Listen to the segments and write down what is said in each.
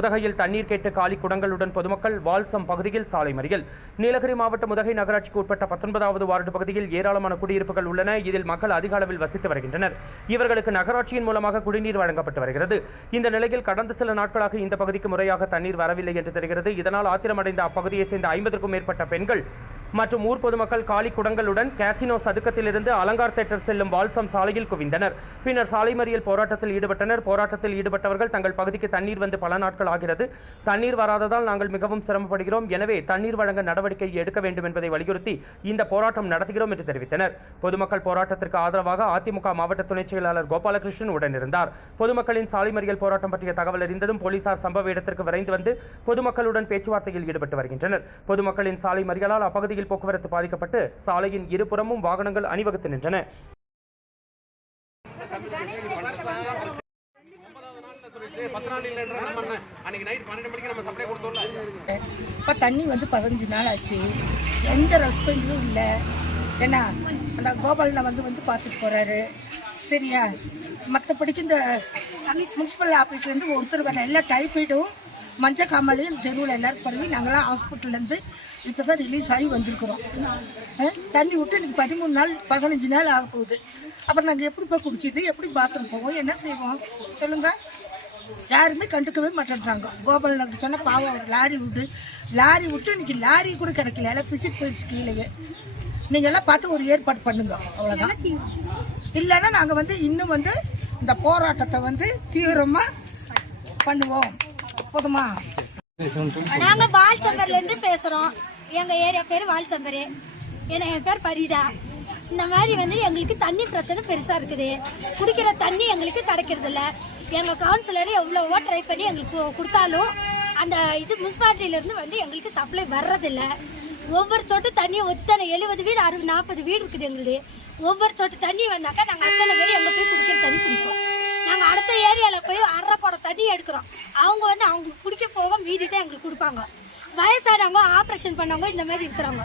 உதகையில் தண்ணீர் கேட்டு காலி குடங்களுடன் பொதுமக்கள் வால்சம் பகுதியில் சாலை மறியல். நீலகிரி மாவட்டம் உதகை நகராட்சிக்கு உட்பட்ட பத்தொன்பதாவது வார்டு பகுதியில் ஏராளமான குடியிருப்புகள் உள்ளன. இதில் மக்கள் அதிக அளவில் வசித்து வருகின்றனர். இவர்களுக்கு நகராட்சியின் மூலமாக குடிநீர் வழங்கப்பட்டு வருகிறது. இந்த நிலையில் கடந்த சில நாட்களாக இந்த பகுதிக்கு முறையாக தண்ணீர் வரவில்லை என்று தெரிகிறது. இதனால் ஆத்திரமடைந்த அப்பகுதியை சேர்ந்த ஐம்பதுக்கும் மேற்பட்ட பெண்கள் மற்றும் ஊர் பொதுமக்கள் காலி குடங்களுடன் கேசினோ சதுக்கத்திலிருந்து அலங்கார் தேட்டர் செல்லும் வால்சம் சாலையில் குவிந்தனர். பின்னர் சாலை மறியல் போராட்டத்தில் ஈடுபட்டனர். போராட்டத்தில் ஈடுபட்டவர்கள் தங்கள் பகுதிக்கு தண்ணீர் வந்து பல நாட்கள் ஆகிறது. தண்ணீர் வராததால் நாங்கள் மிகவும் சிரமப்படுகிறோம். எனவே தண்ணீர் வழங்க நடவடிக்கை எடுக்க வேண்டும் என்பதை வலியுறுத்தி இந்த போராட்டம் நடத்துகிறோம் என்று தெரிவித்தனர். பொதுமக்கள் போராட்டத்திற்கு ஆதரவாக அதிமுக மாவட்ட துணைச் செயலாளர் கோபாலகிருஷ்ணன் உடனிருந்தார். பொதுமக்களின் சாலை மறியல் போராட்டம் பற்றிய தகவல் அறிந்ததும் போலீசார் சம்பவ இடத்திற்கு விரைந்து வந்து பொதுமக்களுடன் பேச்சுவார்த்தையில் ஈடுபட்டு வருகின்றனர். பொதுமக்களின் சாலை மறியலால் அப்பகுதியில் போக்குவரத்து பாதிக்கப்பட்டு சாலையின் இருபுறமும் வாகனங்கள் அணிவகுத்து நின்றன. பத்து இப்போ தண்ணி வந்து பதினஞ்சு நாள் ஆச்சு. எந்த ரெஸ்பான்ஸும் இல்லை. ஏன்னா அந்த கோபாலனை வந்து வந்து பார்த்துட்டு போகிறாரு சரியா? மற்றபடிக்கு இந்த முனிசிபல் ஆஃபீஸ்லேருந்து ஒருத்தர் வர எல்லா டைஃபாய்டும் மஞ்சள் காமாலையும் தெருவில் எல்லாரும் பரவி நாங்களாம் ஹாஸ்பிட்டல்லேருந்து இப்போ தான் ரிலீஸ் ஆகி வந்திருக்கிறோம். தண்ணி விட்டு எனக்கு பதிமூணு நாள் பதினஞ்சு நாள் ஆக போகுது அப்புறம் நாங்கள் எப்படி போய் குடிக்கிது எப்படி பாத்ரூம் போவோம் என்ன செய்வோம்? சொல்லுங்கள் யாருமே கண்டுக்கவே மாட்டேன்றாங்க. கோபால் நகர் சொன்னால் பாவம் அவர் லாரி விட்டு லாரி விட்டு இன்னைக்கு லாரி கூட கிடைக்கல. எல்லாம் பிச்சுட்டு போயிடுச்சு கீழேயே. நீங்க எல்லாம் பார்த்து ஒரு ஏற்பாடு பண்ணுங்க. அவ்வளோதான் இல்லைன்னா நாங்கள் வந்து இன்னும் வந்து இந்த போராட்டத்தை வந்து தீவிரமாக பண்ணுவோம். போதுமா? நாங்க வால்சம்பர்ல இருந்து பேசுறோம். எங்க ஏரியா பேர் வால்சம்பர் என் பேர் பரிதா. இந்த மாதிரி வந்து எங்களுக்கு தண்ணி பிரச்சனை பெருசா இருக்குது. குடிக்கிற தண்ணி எங்களுக்கு கிடைக்கிறது இல்ல எங்க கவுன்சிலர் எவ்வளவோ ட்ரை பண்ணி எங்களுக்கு கொடுத்தாலும் அந்த இது முனிசிபாலிட்டியில இருந்து வந்து எங்களுக்கு சப்ளை வர்றதில்ல. ஒவ்வொரு சொட்டு தண்ணி ஒத்தனை எழுபது வீடு அறுபது நாற்பது வீடு இருக்குது எங்களுக்கு. ஒவ்வொரு சொட்டு தண்ணி வந்தாக்கா நாங்க அத்தனை பேர் எங்க போய் குடிக்கிற தண்ணி குடிப்போம் நாங்க அடுத்த ஏரியால போய் அரை தண்ணி எடுக்கிறோம். அவங்க வந்து அவங்களுக்கு குடிக்க போக மீதி தான் எங்களுக்கு கொடுப்பாங்க. வயசானவங்க ஆப்ரேஷன் பண்ணவங்க இந்த மாதிரி இருக்கிறவங்க.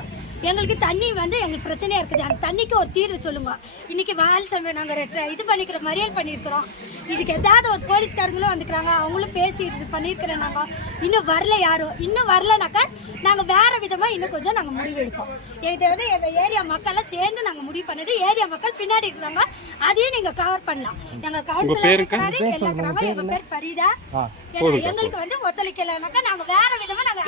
எங்களுக்கு தண்ணி வந்து எங்களுக்கு பிரச்சனையா இருக்குது. அந்த தண்ணிக்கு ஒரு தீர்வு சொல்லுங்க. இன்னைக்கு வால் சமய நாங்கள் இது பண்ணிக்கிற மறியல் பண்ணியிருக்கிறோம். இதுக்கு ஏதாவது ஒரு போலீஸ்காரங்களும் வந்துக்கிறாங்க. அவங்களும் பேசி இது பண்ணியிருக்கிறோம் நாங்கள் இன்னும் வரல யாரும். இன்னும் வரலனாக்கா நாங்கள் வேற விதமாக இன்னும் கொஞ்சம் நாங்கள் முடிவு எடுப்போம். இது வந்து எங்கள் ஏரியா மக்கள்லாம் சேர்ந்து நாங்கள் முடிவு பண்ணது. ஏரியா மக்கள் பின்னாடி இருக்கிறாங்க. அதையும் நீங்க கவர் பண்ணலாம். எங்க கவுன்சிலர் இருக்கிறாரு எல்லாம் இருக்கிறாங்க எங்க பேர் பரிதா எங்களுக்கு வந்து ஒத்துழைக்கலனாக்கா நாங்க வேற விதமா நாங்க.